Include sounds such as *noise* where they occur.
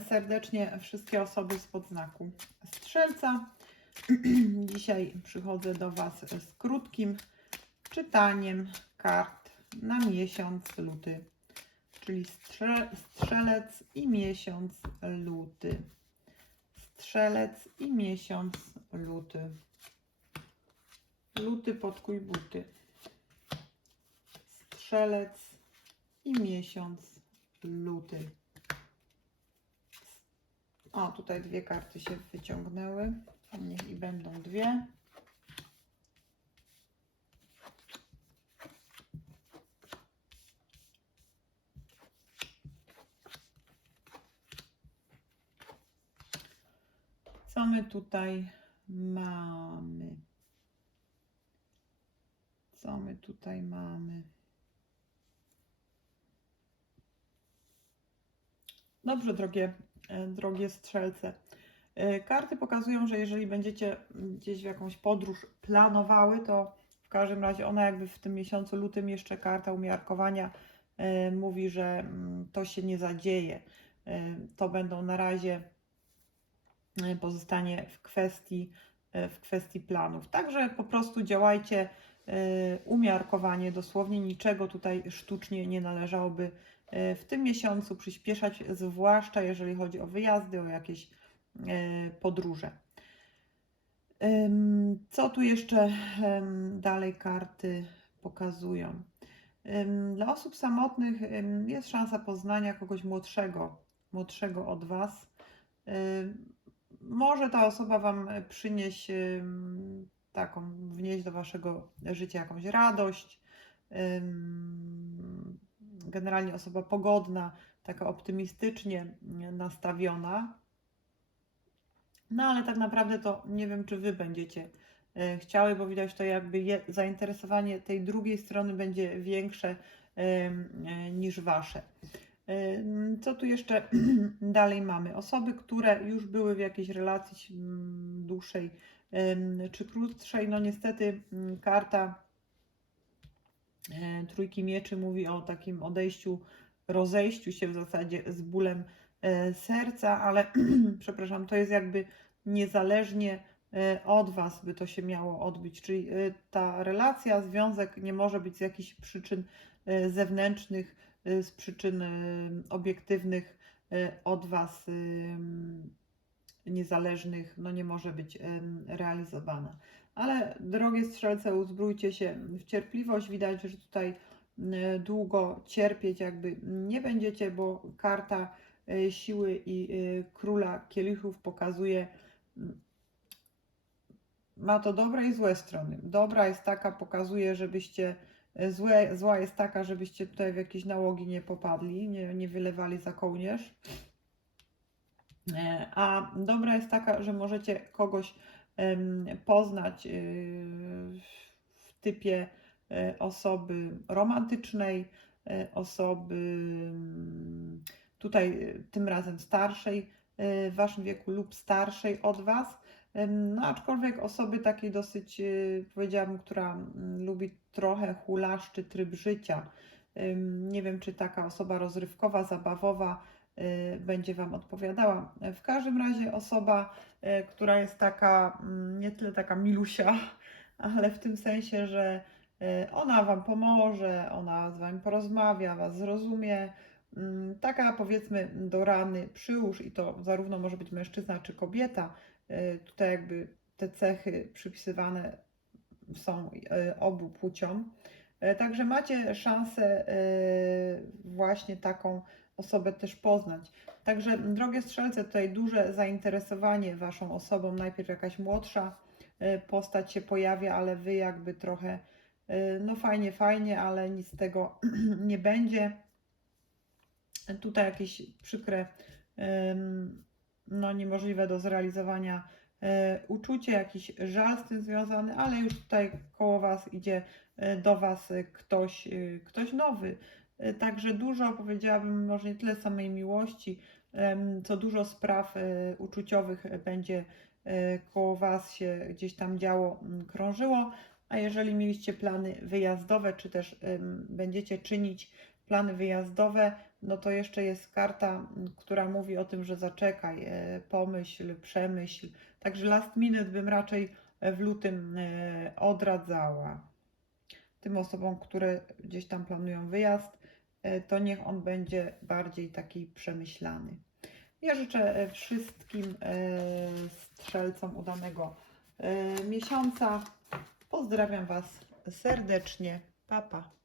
Serdecznie wszystkie osoby spod znaku Strzelca. *clears throat* Dzisiaj przychodzę do Was z krótkim czytaniem kart na miesiąc luty, czyli strze strzelec i miesiąc luty. Strzelec i miesiąc luty. Luty podkuj buty. Strzelec i miesiąc luty. O, tutaj dwie karty się wyciągnęły. Niech i będą dwie. Co my tutaj mamy? Co my tutaj mamy? Dobrze, drogie, drogie strzelce. E, Karty pokazują, że jeżeli będziecie gdzieś w jakąś podróż planowały, to w każdym razie ona jakby w tym miesiącu lutym jeszcze karta umiarkowania e, mówi, że mm, to się nie zadzieje. E, To będą na razie e, pozostanie w kwestii, e, w kwestii planów. Także po prostu działajcie e, umiarkowanie, dosłownie niczego tutaj sztucznie nie należałoby e, w tym miesiącu przyspieszać, zwłaszcza jeżeli chodzi o wyjazdy, o jakieś e, podróże. Co tu jeszcze dalej karty pokazują? Dla osób samotnych jest szansa poznania kogoś młodszego, młodszego od Was. Może ta osoba Wam przynieść taką, wnieść do Waszego życia jakąś radość. Generalnie osoba pogodna, taka optymistycznie nastawiona. No ale tak naprawdę to nie wiem, czy Wy będziecie e, chciały, bo widać to jakby zainteresowanie tej drugiej strony będzie większe e, niż Wasze. Em, Co tu jeszcze *clears throat* dalej mamy? Osoby, które już były w jakiejś relacji mm, dłuższej czy krótszej, no niestety mm, karta e, Trójki Mieczy mówi o takim odejściu, rozejściu się w zasadzie z bólem e, serca, ale *clears throat* przepraszam, to jest jakby niezależnie e, od Was by to się miało odbyć, czyli e, ta relacja, związek nie może być z jakichś przyczyn e, zewnętrznych, e, z przyczyn e, obiektywnych e, od Was niezależnych, no nie może być realizowana. Ale drogie strzelce, uzbrójcie się w cierpliwość. Widać, że tutaj e, długo cierpieć jakby nie będziecie, bo karta e, siły i e, króla kielichów pokazuje, mm, ma to dobre i złe strony. Dobra jest taka, pokazuje, żebyście, złe, zła jest taka, żebyście tutaj w jakieś nałogi nie popadli, nie, nie wylewali za kołnierz. E, A dobra jest taka, że możecie kogoś poznać y, w typie e, osoby romantycznej, e, osoby mm, tutaj e, tym razem starszej w waszym wieku lub starszej od was. No, aczkolwiek osoby takiej dosyć, powiedziałabym, która mm, lubi trochę hulaszczy tryb życia. Nie wiem, czy taka osoba rozrywkowa, zabawowa będzie Wam odpowiadała. W każdym razie osoba, y, która jest taka, mm, nie tyle taka milusia, *laughs* ale w tym sensie, że y, ona Wam pomoże, ona z Wami porozmawia, Was zrozumie. Mm, Taka powiedzmy do rany przyłóż i to zarówno może być mężczyzna czy kobieta. Y, Tutaj jakby te cechy przypisywane są y, obu płciom. Y, Także macie szansę y, właśnie taką osobę też poznać. Także, drogie strzelce, tutaj duże zainteresowanie Waszą osobą. Najpierw jakaś młodsza y, postać się pojawia, ale Wy jakby trochę, y, no fajnie, fajnie, ale nic z tego *clears throat* nie będzie. Tutaj jakieś przykre, no niemożliwe do zrealizowania y, uczucie, jakiś żal z tym związany, ale już tutaj koło Was idzie do Was ktoś, ktoś nowy. E, także dużo, powiedziałabym, może nie tyle samej miłości, co dużo spraw e, uczuciowych będzie e, koło Was się gdzieś tam działo, mm, krążyło. A jeżeli mieliście plany wyjazdowe, czy też będziecie czynić plany wyjazdowe, no to jeszcze jest karta, mm, która mówi o tym, że zaczekaj, pomyśl, przemyśl. Także last minute bym raczej w lutym odradzała tym osobom, które gdzieś tam planują wyjazd. E, to niech on będzie bardziej taki przemyślany. Ja życzę e, wszystkim e, strzelcom udanego miesiąca. Pozdrawiam Was serdecznie. Papa. Pa.